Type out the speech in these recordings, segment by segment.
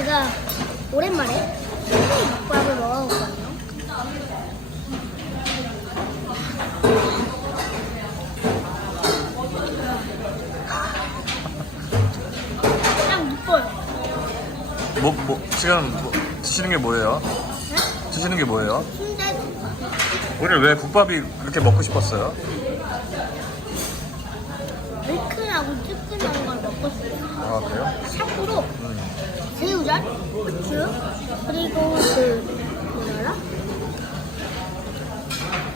제가 오랜만에 국밥을 먹어보거든요. 그냥 묵어요. 뭐, 뭐, 지금 뭐, 드시는 게 뭐예요? 네? 드시는 게 뭐예요? 순대 오늘 왜 국밥이 그렇게 먹고 싶었어요? 얼큰하고 뜨끈한 걸 먹고 싶어요. 아, 그래요? 참고로 새우젓, 고추, 그리고 그 뭐라?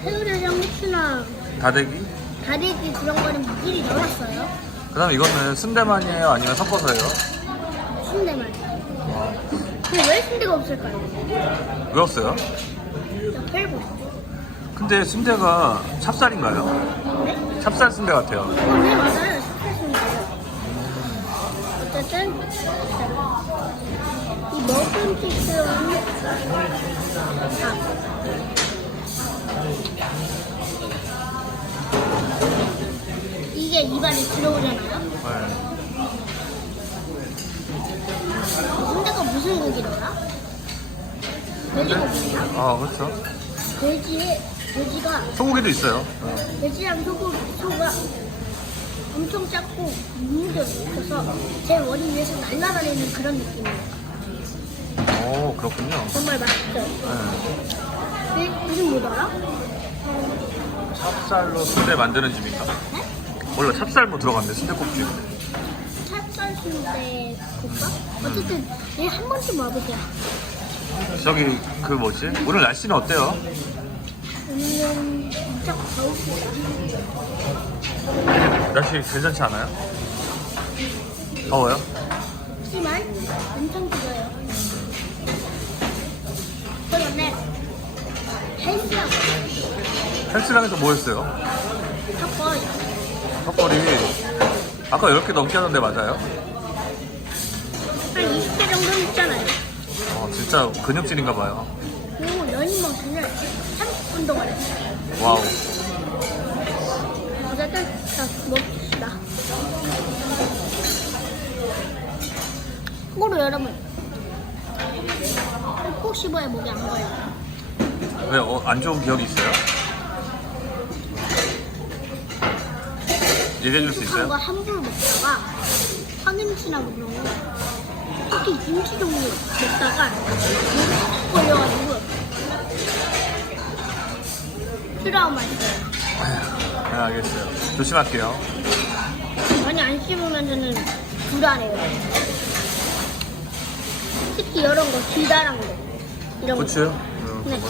새우젓이랑 고추나 다대기? 다대기 그런 거는 미리 넣었어요. 그 다음에 이거는 순대만이에요? 아니면 섞어서요? 순대만. 근데 왜 순대가 없을까요? 왜 없어요? 별거. 근데 순대가 찹쌀인가요? 네? 찹쌀 순대 같아요. 어, 네 맞아요. 순대예요. 어쨌든 이 치즈는 이게 입안에 들어오잖아요. 네. 순대가 무슨 고기더라? 돼지고기인가? 아, 그렇죠. 돼지에 돼지가 소고기도 있어요. 돼지랑 소고, 소가 엄청 작고 뭉겨 있어서 제 머리 위에서 날아다니는 그런 느낌이에요. 오, 그렇군요. 정말 맛있어요. 네. 그, 무슨 뭐더라? 찹쌀로 순대 만드는 집인가? 네? 몰라, 찹쌀 뭐 들어갔는데, 순대국집. 찹쌀 순대 국밥? 어쨌든 얘 한 번쯤 와보세요. 저기, 그 뭐지? 오늘 날씨는 어때요? 오늘은 진짜 더웁니다. 날씨 괜찮지 않아요? 더워요? 하지만 엄청 뜨거워요. 그런데 헬스하고 헬스장에서 뭐 했어요? 턱걸이 턱걸이. 아까 이렇게 넘게 하던데 맞아요? 한 20개 정도 있잖아요. 어, 진짜 근육질인가 봐요. 그리고 러닝머신을 30분 동안 했어요. 와우. 어쨌든 자 먹읍시다. 참고로 여러분 꼭 씹어야 목이 안 걸려요. 왜, 어, 안 좋은 기억이 있어요? 얘기해 줄수한 있어요? 거 함부로 먹다가 파김치나 그런 거 특히 김치 종류 먹다가 목이 걸려가지고 트라우마 있어요. 네, 알겠어요. 조심할게요. 많이 안 씹으면 저는 불안해요. 특히 이런 거 기다란 거 이런 거. 고추요? 음, 네.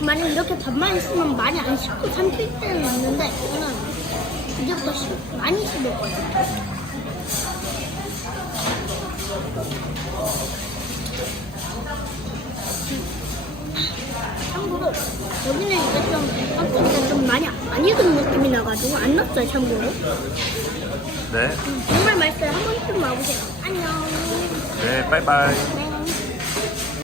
만약 이렇게 밥만 있으면 많이 안 씹고 삼킬 때는 있는데 저는 이제부터 씹, 많이 씹을 거예요. 참고로 여기는 이제 좀 깜짝이야 좀 많이 안 익은 느낌이 나가지고 안 넣었어요 참고로 네. 정말 맛있어요 한 번쯤 와보세요 안녕 네, 빠이빠이. 네